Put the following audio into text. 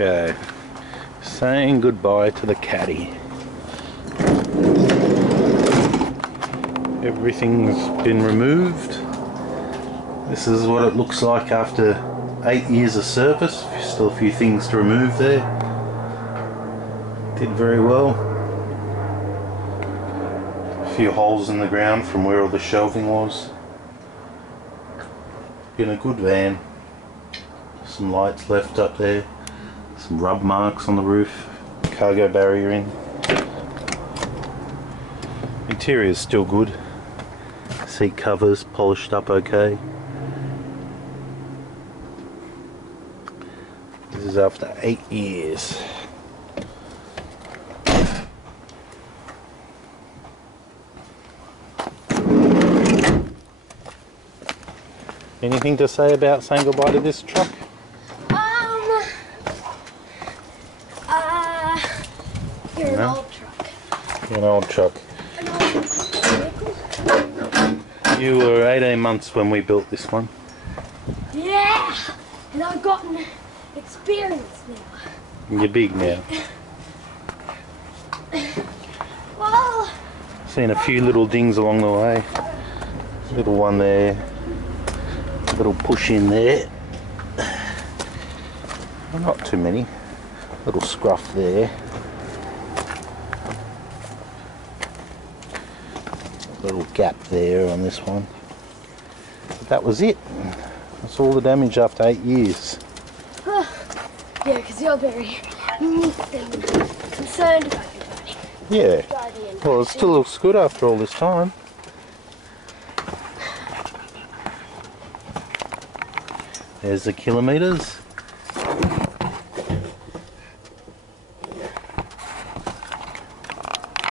Okay, saying goodbye to the caddy. Everything's been removed. This is what it looks like after 8 years of service. Still a few things to remove there. Did very well. A few holes in the ground from where all the shelving was. Been a good van. Some lights left up there. Some rub marks on the roof. Cargo barrier in. Interior is still good. Seat covers polished up okay. This is after 8 years. Anything to say about saying goodbye to this truck? You're an old truck. You're an old truck. An old vehicle? You were 18 months when we built this one. Yeah! And I've gotten experience now. You're big now. Well... Seen a few little dings along the way. Little one there. Little push in there. Well, not too many. Little scruff there. Little gap there on this one. But that was it. That's all the damage after 8 years. Yeah, because you're very concerned about your body. Yeah. Well, it still looks good after all this time. There's the kilometres.